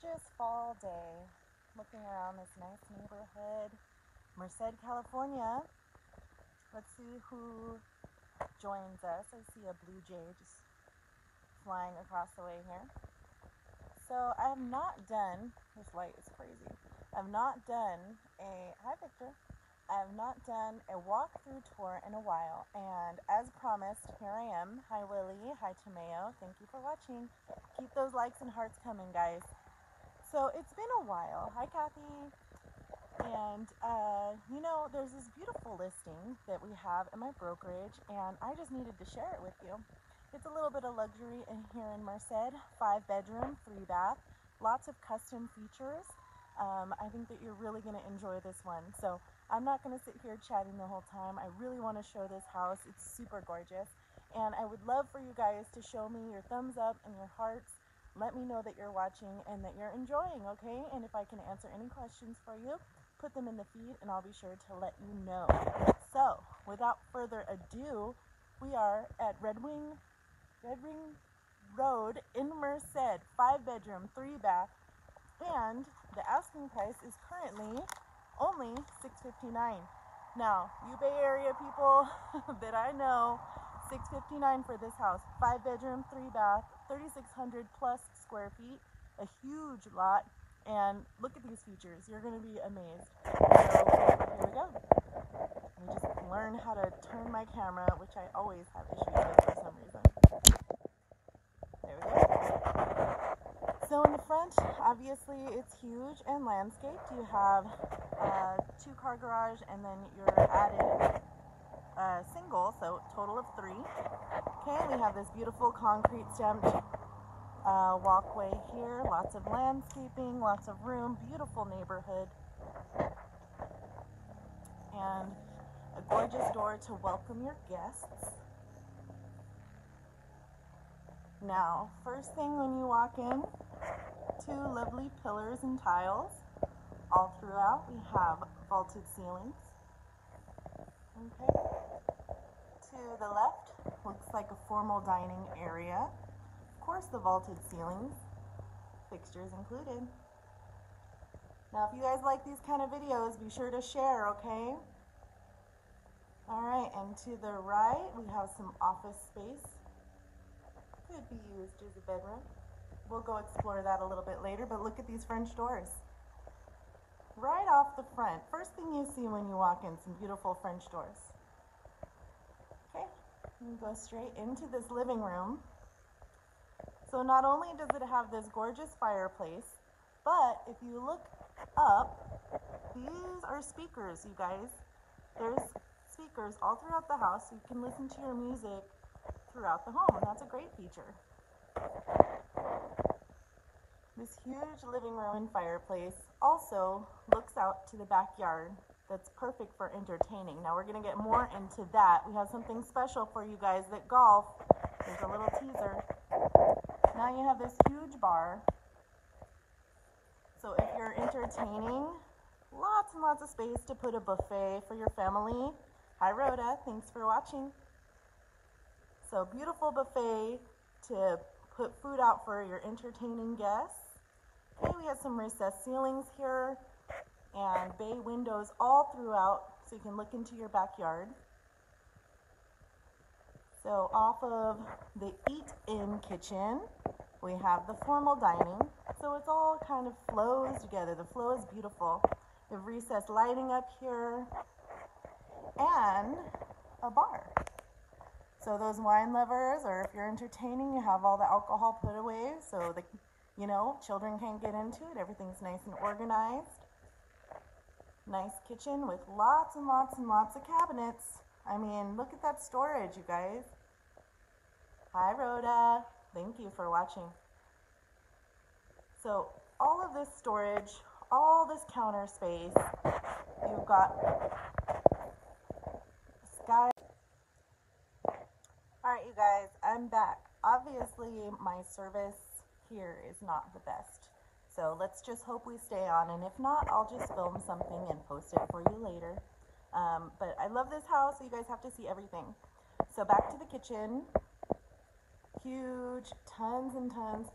gorgeous fall day, looking around this nice neighborhood, Merced, California. Let's see who joins us. I see a blue jay just flying across the way here. So I have not done, this light is crazy, I've not done hi Victor, I have not done a walkthrough tour in a while, and as promised, here I am. Hi Willie, hi Tomeo, thank you for watching. Keep those likes and hearts coming, guys. So it's been a while. Hi Kathy. And there's this beautiful listing that we have in my brokerage, and I just needed to share it with you. It's a little bit of luxury in here in Merced, 5-bedroom, 3-bath, lots of custom features. I think that you're really going to enjoy this one. So I'm not going to sit here chatting the whole time. I really want to show this house. It's super gorgeous. And I would love for you guys to show me your thumbs up and your hearts. Let me know that you're watching and that you're enjoying, okay? And if I can answer any questions for you, put them in the feed and I'll be sure to let you know. So, without further ado, we are at Red Wing Road in Merced, 5-bedroom, 3-bath, and the asking price is currently only $659. Now, you Bay Area people that I know, $659 for this house, 5-bedroom, 3-bath, 3,600 plus square feet, a huge lot, and look at these features. You're going to be amazed. So here we go. Let me just learn how to turn my camera, which I always have issues with for some reason. There we go. So in the front, obviously it's huge and landscaped. You have a 2-car garage, and then you're added single, so total of 3. Okay, we have this beautiful concrete stamped walkway here, lots of landscaping, lots of room, beautiful neighborhood, and a gorgeous door to welcome your guests. Now, first thing when you walk in, 2 lovely pillars and tiles all throughout. We have vaulted ceilings. Okay. To the left, looks like a formal dining area. Of course, the vaulted ceilings, fixtures included. Now, if you guys like these kind of videos, be sure to share, okay? Alright, and to the right, we have some office space. Could be used as a bedroom. We'll go explore that a little bit later, but look at these French doors. Right off the front, first thing you see when you walk in, some beautiful French doors. Okay, we go straight into this living room. So not only does it have this gorgeous fireplace, but if you look up, these are speakers, you guys. There's speakers all throughout the house, so you can listen to your music throughout the home, and that's a great feature. This huge living room and fireplace also looks out to the backyard. That's perfect for entertaining. Now we're going to get more into that. We have something special for you guys that golf. There's a little teaser. Now you have this huge bar. So if you're entertaining, lots and lots of space to put a buffet for your family. Hi Rhoda, thanks for watching. So beautiful buffet to put food out for your entertaining guests. Okay, we have some recessed ceilings here and bay windows all throughout so you can look into your backyard. So off of the eat-in kitchen, we have the formal dining. So it's all kind of flows together. The flow is beautiful. We have recessed lighting up here and a bar. So those wine lovers, or if you're entertaining, you have all the alcohol put away so the children can't get into it. Everything's nice and organized. Nice kitchen with lots and lots and lots of cabinets. I mean, look at that storage, you guys. Hi, Rhoda. Thank you for watching. So all of this storage, all this counter space, you've got sky. Alright, you guys, I'm back. Obviously, my service here is not the best. So let's just hope we stay on, and if not, I'll just film something and post it for you later. But I love this house, so you guys have to see everything. So back to the kitchen. Huge, tons and tons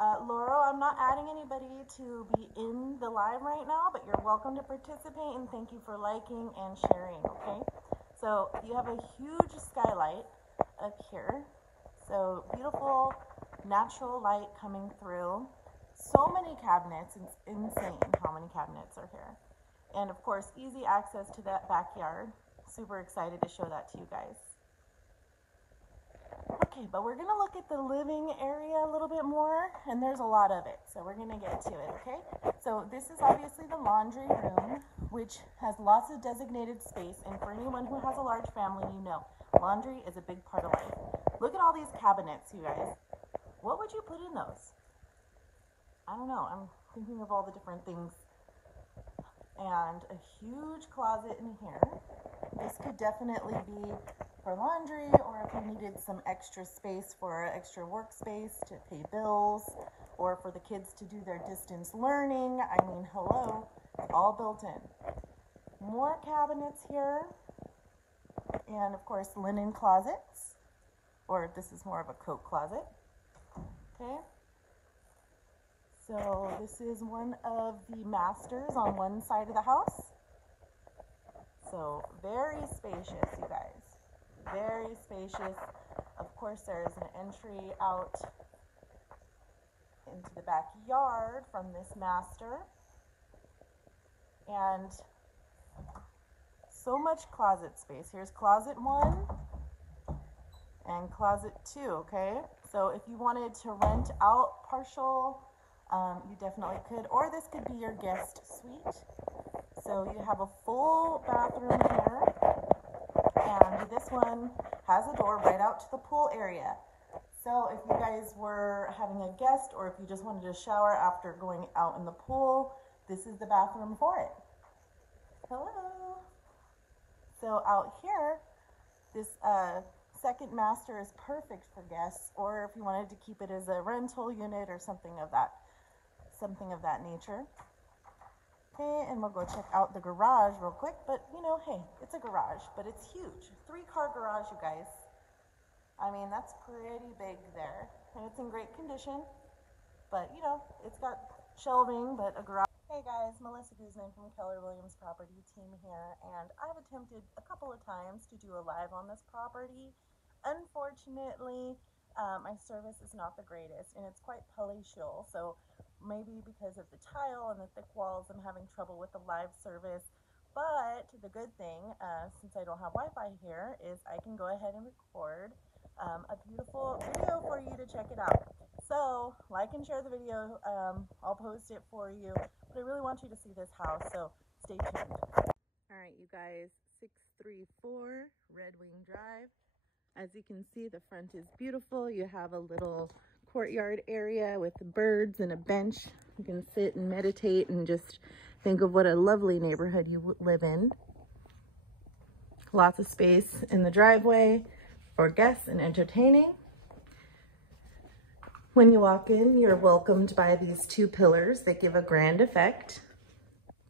Laurel, I'm not adding anybody to be in the live right now, but you're welcome to participate, and thank you for liking and sharing, okay? So you have a huge skylight up here. So beautiful natural light coming through. So many cabinets, it's insane how many cabinets are here. And of course, easy access to that backyard. Super excited to show that to you guys. Okay, but we're gonna look at the living area a little bit more, and there's a lot of it, so we're gonna get to it, okay? So this is obviously the laundry room, which has lots of designated space, and for anyone who has a large family, you know, laundry is a big part of life. Look at all these cabinets, you guys. What would you put in those? I don't know, I'm thinking of all the different things. And a huge closet in here. This could definitely be for laundry, or if you needed some extra space for extra workspace to pay bills, or for the kids to do their distance learning. I mean, hello, it's all built in. More cabinets here, and of course linen closets, or this is more of a coat closet. Okay, so this is one of the masters on one side of the house. So very spacious, you guys. Very spacious. Of course, there's an entry out into the backyard from this master. And so much closet space. Here's closet 1 and closet 2, okay? So if you wanted to rent out partial, you definitely could. Or this could be your guest suite. So you have a full bathroom here. And this one has a door right out to the pool area. So if you guys were having a guest, or if you just wanted to shower after going out in the pool, this is the bathroom for it. Hello. So out here, this second master is perfect for guests, or if you wanted to keep it as a rental unit or something of that nature. Okay, and we'll go check out the garage real quick, but you know, hey, it's a garage, but it's huge. 3-car garage, you guys. I mean, that's pretty big there, and it's in great condition, but you know, it's got shelving, but a garage. Hey guys, Melissa Guzman from Keller Williams Property Team here, and I've attempted a couple of times to do a live on this property. Unfortunately, my service is not the greatest, and it's quite palatial, so maybe because of the tile and the thick walls, I'm having trouble with the live service. But the good thing, since I don't have Wi-Fi here, is I can go ahead and record a beautiful video for you to check it out. So like and share the video. I'll post it for you, but I really want you to see this house, so stay tuned. All right, you guys, 634 Red Wing Drive. As you can see, the front is beautiful. You have a little courtyard area with birds and a bench. You can sit and meditate and just think of what a lovely neighborhood you live in. Lots of space in the driveway for guests and entertaining. When you walk in, you're welcomed by these 2 pillars that give a grand effect.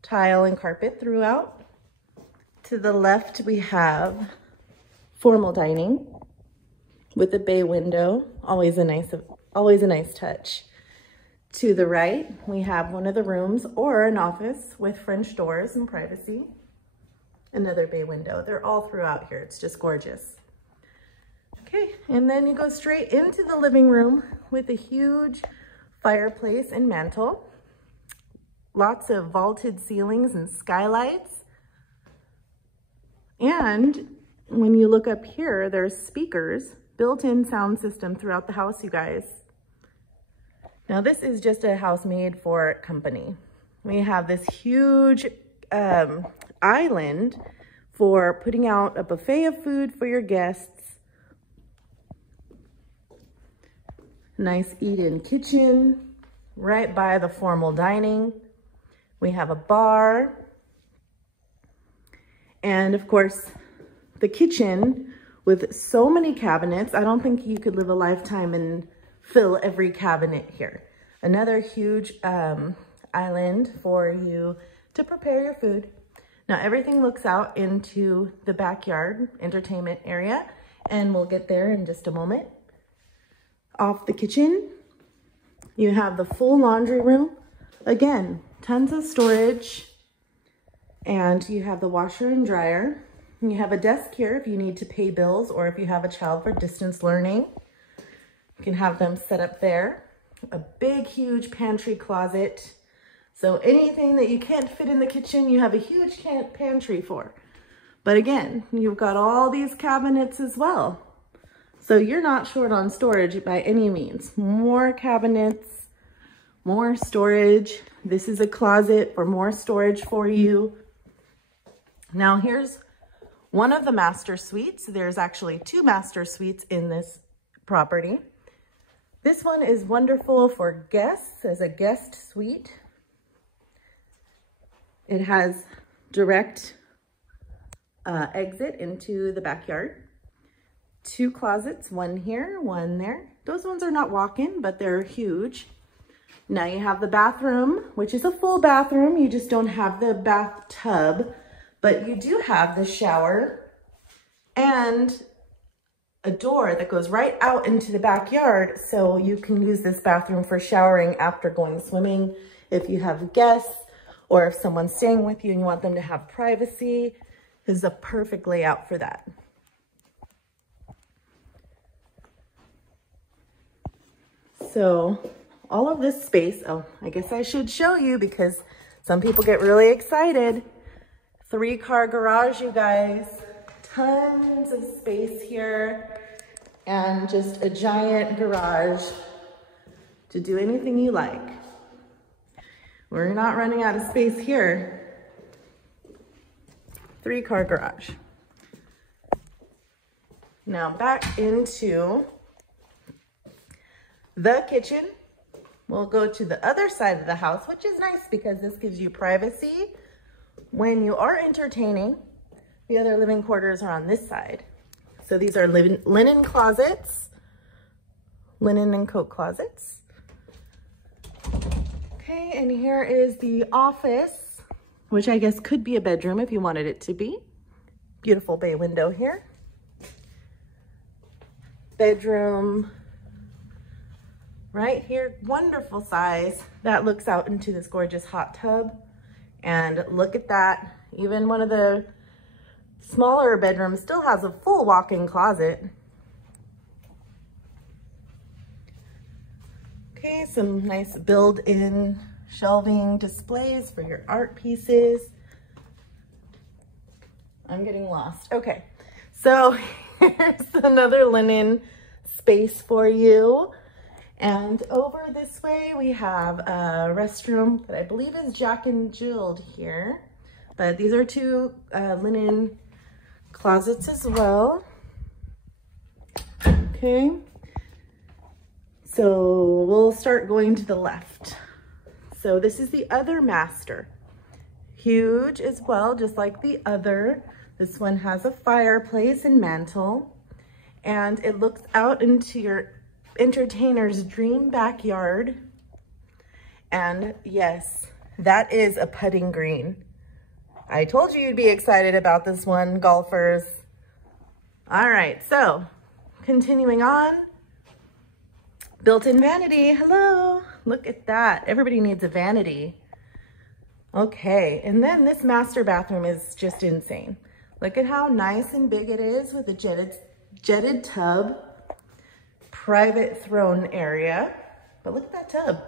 Tile and carpet throughout. To the left, we have formal dining with a bay window, always a nice touch. To the right, we have one of the rooms or an office with French doors and privacy. Another bay window. They're all throughout here. It's just gorgeous. Okay, and then you go straight into the living room with a huge fireplace and mantle. Lots of vaulted ceilings and skylights. And when you look up here, there's speakers, built-in sound system throughout the house, you guys. Now this is just a house made for company. We have this huge island for putting out a buffet of food for your guests. Nice eat-in kitchen right by the formal dining. We have a bar. And of course, the kitchen with so many cabinets. I don't think you could live a lifetime and fill every cabinet here. Another huge island for you to prepare your food. Now everything looks out into the backyard entertainment area, and we'll get there in just a moment. Off the kitchen, You have the full laundry room. Again, tons of storage. And you have the washer and dryer. You have a desk here if you need to pay bills or if you have a child for distance learning. You can have them set up there. A big, huge pantry closet. So anything that you can't fit in the kitchen, you have a huge pantry for. But again, you've got all these cabinets as well. So you're not short on storage by any means. More cabinets, more storage. This is a closet for more storage for you. Now here's one of the master suites. There's actually 2 master suites in this property. This one is wonderful for guests as a guest suite. It has direct exit into the backyard. 2 closets, one here, one there. Those ones are not walk-in, but they're huge. Now you have the bathroom, which is a full bathroom. You just don't have the bathtub, but you do have the shower and a door that goes right out into the backyard. So you can use this bathroom for showering after going swimming. If you have guests or if someone's staying with you and you want them to have privacy, this is a perfect layout for that. So all of this space, oh, I guess I should show you because some people get really excited. 3-car garage, you guys. Tons of space here and just a giant garage to do anything you like. We're not running out of space here. 3-car garage. Now back into the kitchen. We'll go to the other side of the house, which is nice because this gives you privacy when you are entertaining. The other living quarters are on this side. So these are linen closets, linen and coat closets. Okay, and here is the office, which I guess could be a bedroom if you wanted it to be. Beautiful bay window here. Bedroom right here, wonderful size. That looks out into this gorgeous hot tub. And look at that, even one of the smaller bedrooms still has a full walk-in closet. Okay, some nice built-in shelving displays for your art pieces. I'm getting lost. Okay, so here's another linen space for you. And over this way, we have a restroom that I believe is Jack and Jilled here. But these are 2 linen closets as well. Okay. So we'll start going to the left. So this is the other master. Huge as well, just like the other. This one has a fireplace and mantle. And it looks out into your entertainer's dream backyard. And yes, that is a putting green. I told you you'd be excited about this one, golfers. All right, so continuing on. Built-in vanity, hello. Look at that, everybody needs a vanity. Okay, and then this master bathroom is just insane. Look at how nice and big it is with a jetted tub. Private throne area, but look at that tub.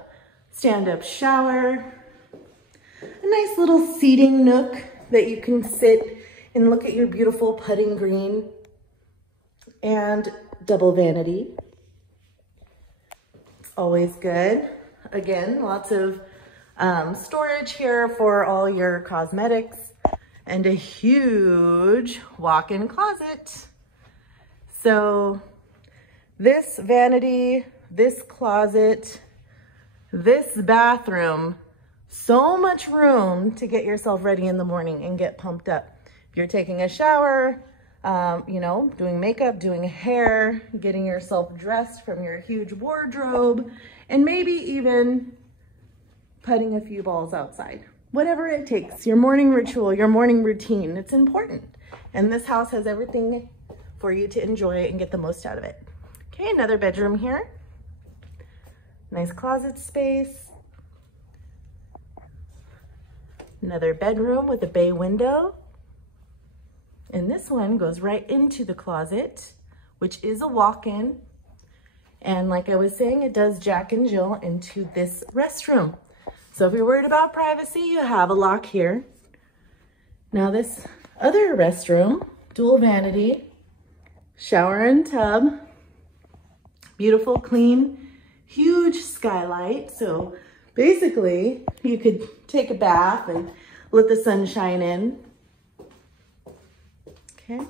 Stand-up shower, a nice little seating nook that you can sit and look at your beautiful putting green, and double vanity. It's always good. Again, lots of storage here for all your cosmetics and a huge walk-in closet. So this vanity, this closet, this bathroom, so much room to get yourself ready in the morning and get pumped up. If you're taking a shower, you know, doing makeup, doing hair, getting yourself dressed from your huge wardrobe, and maybe even putting a few balls outside. Whatever it takes, your morning ritual, your morning routine, it's important. And this house has everything for you to enjoy and get the most out of it. Okay, another bedroom here. Nice closet space. Another bedroom with a bay window. And this one goes right into the closet, which is a walk-in. And like I was saying, it does Jack and Jill into this restroom. So if you're worried about privacy, you have a lock here. Now this other restroom, dual vanity, shower and tub, beautiful, clean, huge skylight. So basically you could take a bath and let the sun shine in. Okay.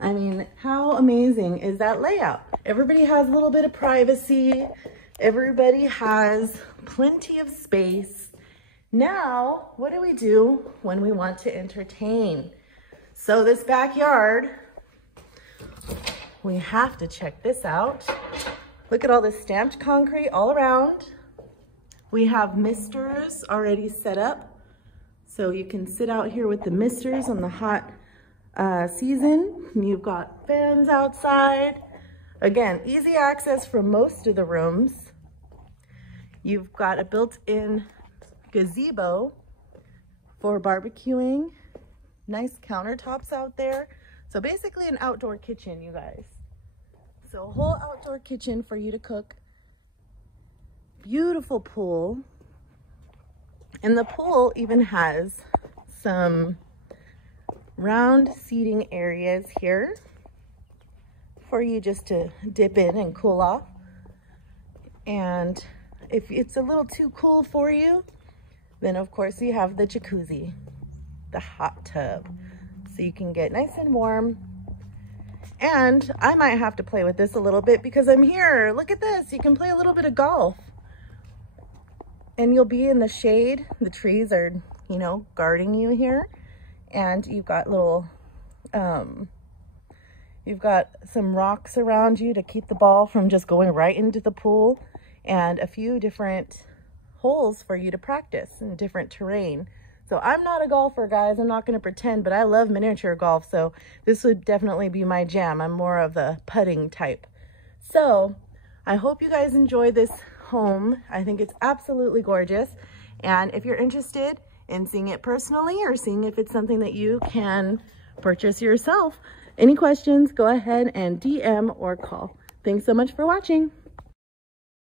I mean, how amazing is that layout? Everybody has a little bit of privacy. Everybody has plenty of space. Now, what do we do when we want to entertain? So this backyard, we have to check this out. Look at all this stamped concrete all around. We have misters already set up. So you can sit out here with the misters on the hot season. You've got fans outside. Again, easy access from most of the rooms. You've got a built-in gazebo for barbecuing. Nice countertops out there. So basically an outdoor kitchen, you guys. So a whole outdoor kitchen for you to cook. Beautiful pool. And the pool even has some round seating areas here for you just to dip in and cool off. And if it's a little too cool for you, then of course you have the jacuzzi, the hot tub, so you can get nice and warm. And I might have to play with this a little bit because I'm here. Look at this, you can play a little bit of golf. And you'll be in the shade. The trees are, you know, guarding you here. And you've got little, you've got some rocks around you to keep the ball from just going right into the pool, and a few different holes for you to practice in different terrain. So I'm not a golfer, guys. I'm not going to pretend, but I love miniature golf. So this would definitely be my jam. I'm more of the putting type. So I hope you guys enjoy this home. I think it's absolutely gorgeous. And if you're interested in seeing it personally or seeing if it's something that you can purchase yourself, any questions, go ahead and DM or call. Thanks so much for watching.